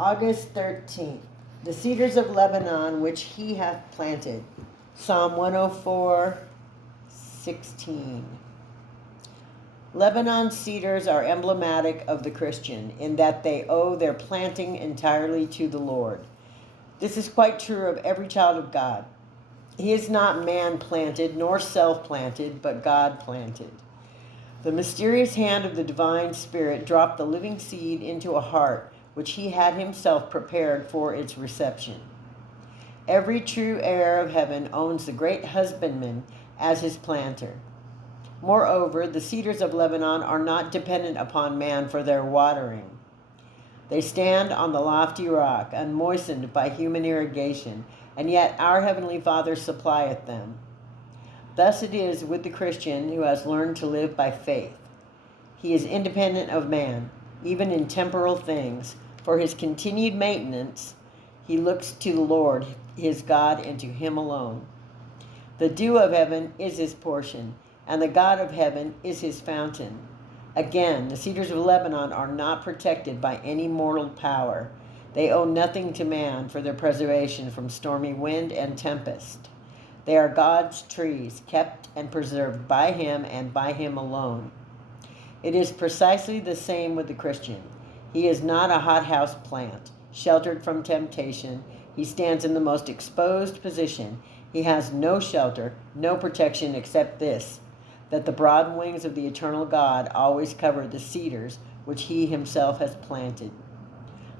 August 13th. The cedars of Lebanon which he hath planted. Psalm 104:16. Lebanon cedars are emblematic of the Christian in that they owe their planting entirely to the Lord. This is quite true of every child of God. He is not man planted nor self planted, but God planted. The mysterious hand of the divine Spirit dropped the living seed into a heart which he had himself prepared for its reception. Every true heir of heaven owns the great husbandman as his planter. Moreover, the cedars of Lebanon are not dependent upon man for their watering. They stand on the lofty rock, unmoistened by human irrigation, and yet our Heavenly Father supplieth them. Thus it is with the Christian who has learned to live by faith. He is independent of man, even in temporal things. For his continued maintenance, he looks to the Lord, his God, and to him alone. The dew of heaven is his portion, and the God of heaven is his fountain. Again, the cedars of Lebanon are not protected by any mortal power. They owe nothing to man for their preservation from stormy wind and tempest. They are God's trees, kept and preserved by him and by him alone. It is precisely the same with the Christian. He is not a hothouse plant, sheltered from temptation. He stands in the most exposed position. He has no shelter, no protection except this, that the broad wings of the eternal God always cover the cedars which he himself has planted.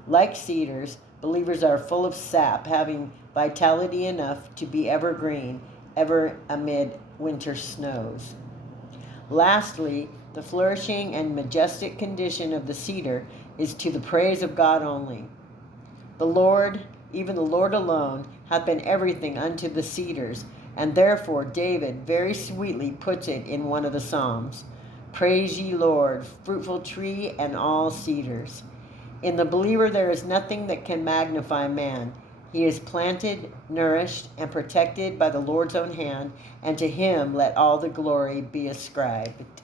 Like cedars, believers are full of sap, having vitality enough to be evergreen, ever amid winter snows. Lastly, the flourishing and majestic condition of the cedar is to the praise of God only. The Lord, even the Lord alone, hath been everything unto the cedars, and therefore David very sweetly puts it in one of the Psalms. Praise ye Lord, fruitful tree and all cedars. In the believer there is nothing that can magnify man. He is planted, nourished, and protected by the Lord's own hand, and to him let all the glory be ascribed.